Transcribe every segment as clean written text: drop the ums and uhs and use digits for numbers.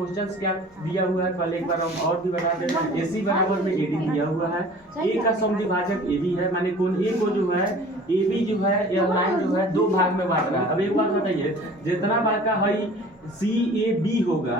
Questions क्या दिया हुआ है, कल एक बार हम और भी बता देते हैं। AC बराबर में AD दिया हुआ है, A का समद्विभाजक AB है, माने कोण A को जो है AB जो है यह लाइन जो है दो भाग में बांट रहा है। अब एक बात बताइए, जितना बार का है CAB होगा,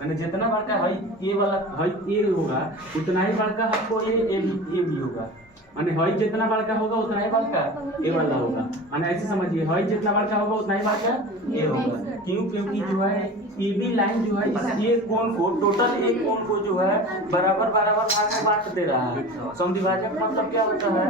मैंने जितना बार का है A वाला है A होगा, उतना ही बार का आपको AB होगा। माने हई जितना बार का होगा उतना ही बार का ए वाला होगा। माने ऐसे समझिए, हई जितना बार का होगा उतना ही बार का ए होगा। क्यों? क्योंकि जो है AB लाइन जो है इस एक कोण को, टोटल एक कोण को जो है बराबर बराबर भाग में बांट दे रहा है। समद्विभाजक मतलब क्या होता है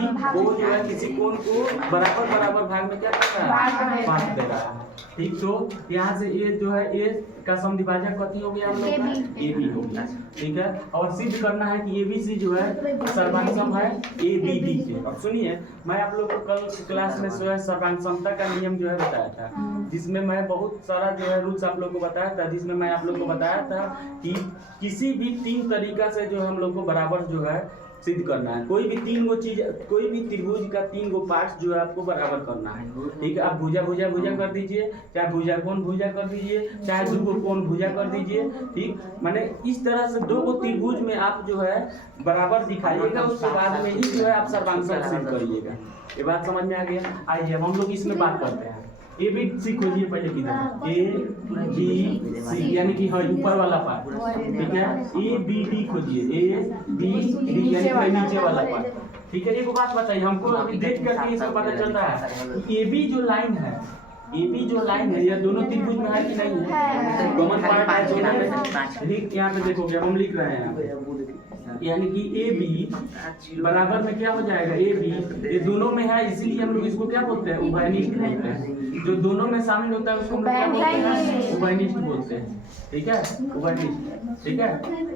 कि वो जो है किसी कोण को बराबर बराबर भाग में क्या कर रहा है, बांट दे रहा है। ठीक, तो यहाँ से ये जो है ए का समद्विभाजक कथी हो गया हम लोग का AB हो गया। ठीक है, और सिद्ध करना है कि ABC जो है सर्वांगसम है ABD के। अब सुनिए, मैं आप लोग को कल क्लास में जो है सर्वांगसमता का नियम जो है बताया था, जिसमें मैं बहुत सारा जो है रूल्स आप लोग को बताया था, जिसमें मैं आप लोग को बताया था कि किसी भी तीन तरीका से जो हम लोग को बराबर जो है सिद्ध करना है। कोई भी तीन गो चीज, कोई भी त्रिभुज का तीन गो पार्ट्स जो है आपको बराबर करना है। ठीक है, आप भुजा भुजा भुजा कर दीजिए, चाहे भुजा कोण भुजा कर दीजिए, चाहे दो गो कोण भुजा कर दीजिए। ठीक, माने इस तरह से दो गो त्रिभुज में आप जो है बराबर दिखाइएगा, उसके बाद में ही जो है आप सर्वांगसम सिद्ध करिएगा। ये बात समझ में आ गया? आइए हम लोग इसमें बात करते हैं। ABC खोजिए पहले किधर, ABC यानी कि हाँ ऊपर वाला पार्ट। ठीक है, ABD खोजिए, ABD यानी कि नीचे वाला पार्ट। ठीक है, एक बात बताइए हमको, अभी देख करके ये सब पता चल रहा है कि AB जो लाइन है, AB जो लाइन है, यह दोनों त्रिभुज में है कि नहीं है? कॉमन पार्ट है दोनों में। ठीक, यहाँ पे देखोगे हम लिख रहे हैं यानी कि AB बराबर में क्या हो जाएगा, AB ये दोनों में है, इसीलिए हम लोग इसको क्या बोलते हैं, उभयनिष्ठ बोलते हैं। जो दोनों में शामिल होता है उसको हम लोग क्या बोलते हैं, उभयनिष्ठ बोलते हैं। ठीक है, उभयनिष्ठ। ठीक है,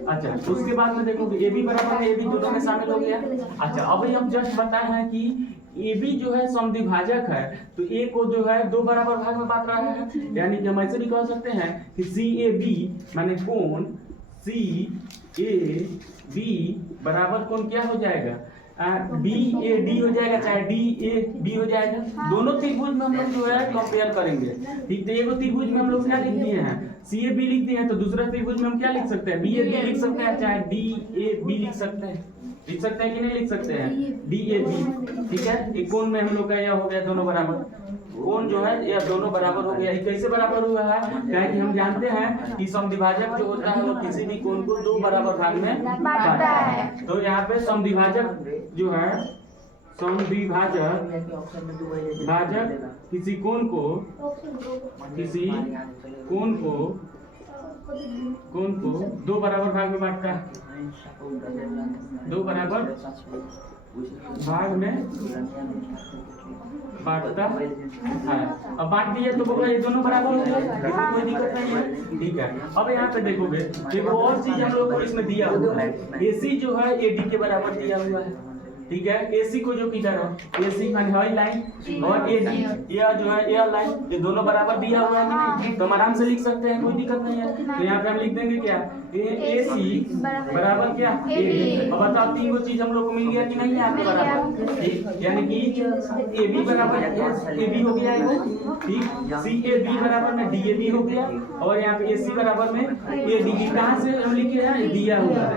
अच्छा उसके बाद में देखोगे AB बराबर में AB दोनों में शामिल हो गया। अच्छा अभी हम जस्ट बताए हैं कि AB जो है समद्विभाजक है, तो A को जो है दो बराबर भाग में बांट रहा है। यानी कि हम ऐसे भी कह सकते हैं कि CAB माने कोण CAB बराबर कोण क्या हो जाएगा, BAD हो जाएगा, चाहे DAB हो जाएगा। दोनों त्रिभुज में हम लोग जो है कंपेयर करेंगे। ठीक, तो एक त्रिभुज में हम लोग क्या लिख दिए हैं, CAB लिख दिए हैं, तो दूसरा त्रिभुज में हम क्या लिख सकते हैं, BAD लिख सकते हैं, चाहे DAB लिख सकते हैं। लिख सकते हैं कि नहीं लिख सकते हैं, DAB। ठीक है, एक कोण में हम लोग का यह हो गया दोनों बराबर, कोण जो है यह दोनों बराबर हो गया। ये कैसे बराबर हुआ है, क्योंकि हम जानते हैं कि समद्विभाजक जो होता है वो किसी भी कोण को दो बराबर भाग में बांटता है। तो यहाँ पे समद्विभाजक जो है, समद्विभाजक किसी कोण को दो बराबर भाग में बांटता है, दो बराबर भाग में बांटता है। अब बांट दिया तो बोला ये दोनों बराबर हो गए, कोई दिक्कत नहीं है। ठीक है, अब यहाँ पे देखोगे एक और चीज हम लोग को इसमें दिया हुआ है, AC जो है AD के बराबर दिया हुआ है। ठीक है, AC को जो किधर है, AC माने हई लाइन और AD यह जो है यह लाइन, ये दोनों बराबर दिया हुआ है, तो हम आराम से लिख सकते हैं, कोई दिक्कत नहीं है। तो यहाँ पे हम लिख देंगे क्या, AC बराबर क्या AD। अब बताओ तीन वो चीज हम लोग को मिल गया कि नहीं है आपके बराबर। ठीक, यानी कि AB बराबर AB हो गया है। ठीक, CAB बराबर में DAB हो गया, और यहाँ पे AC बराबर में AD। कहाँ से हम लिखे हैं, दिया हुआ है,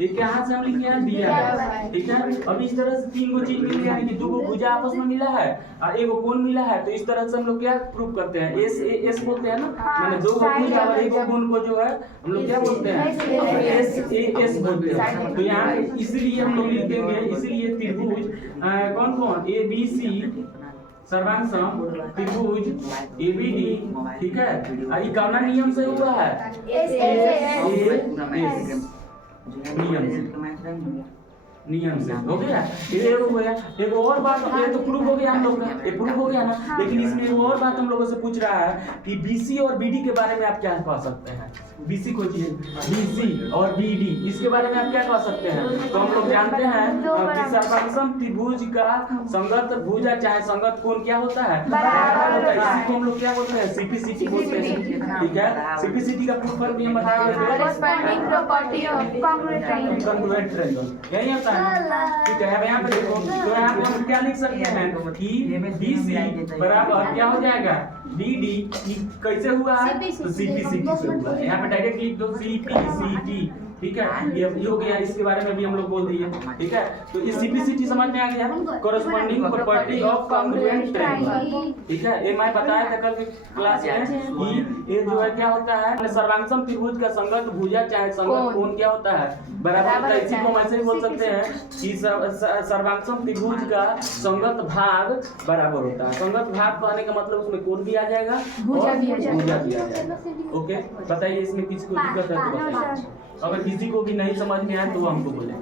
ये कहाँ से हम लिखे हैं, दिया है। ठीक है, अब इस तरह से तीन गो चीज मिल गया, यानी कि दो गो भुजा आपस में मिला है और एक कोण मिला है। तो इस तरह से हम लोग क्या प्रूव करते हैं, S बोलते हैं ना, माने दो गो भुजा और एक कोण को जो है हम लोग क्या बोलते हैं, S बोलते हैं। तो यहाँ इसीलिए हम लोग लिख देंगे, इसीलिए त्रिभुज कौन कौन ABC सर्वांगसम त्रिभुज ABD। ठीक है, ये कौन नियम से हुआ है, नियम से हो गया। ये हो गया, एक और बात, ये तो प्रूफ हो गया हम लोग का, ये प्रूफ हो गया ना। लेकिन इसमें एक और बात हम लोगों से पूछ रहा है कि BC और BD के बारे में आप क्या कह सकते हैं। BC को BC और BD इसके बारे में आप क्या कह सकते हैं। तो हम लोग जानते हैं कि सर्वांगसम त्रिभुज का संगत भुजा चाहे संगत कोण क्या होता है, बराबर होता है। इसी को हम लोग क्या बोलते हैं, CPCT बोलते हैं। ठीक है, CPCT का प्रूफ भी हम बताएंगे, कॉन्ग्रुएंट ट्रायंगल यही होता है। ठीक है। अब यहाँ पे देखो, तो यहाँ पे हम क्या लिख सकते हैं कि BC बराबर क्या हो जाएगा, BD। कैसे हुआ है, तो CPCT से हुआ है। यहाँ पे डायरेक्ट लिख दो CPCT, ठीक है। ये हो गया, इसके बारे में भी हम लोग बोल दिए, ठीक है। तो ये CPCT समझ में आ गया, corresponding property of congruent triangle, ठीक है। ये मैं बताया था कल के क्लास में कि ये जो है क्या होता है, सर्वांगसम त्रिभुज का संगत भुजा चाहे संगत कोण क्या होता है, बराबर। इसी को हम ऐसे ही बोल सकते हैं कि सर्वांगसम त्रिभुज का संगत भाग बराबर होता है। संगत भाग कहने का मतलब उसमें कोण भी आ जाएगा, भुजा भी आ जाएगा। ओके, बताइए इसमें किसी को दिक्कत है तो बताइए। अगर किसी को भी नहीं समझ में आए तो वो हमको बोले।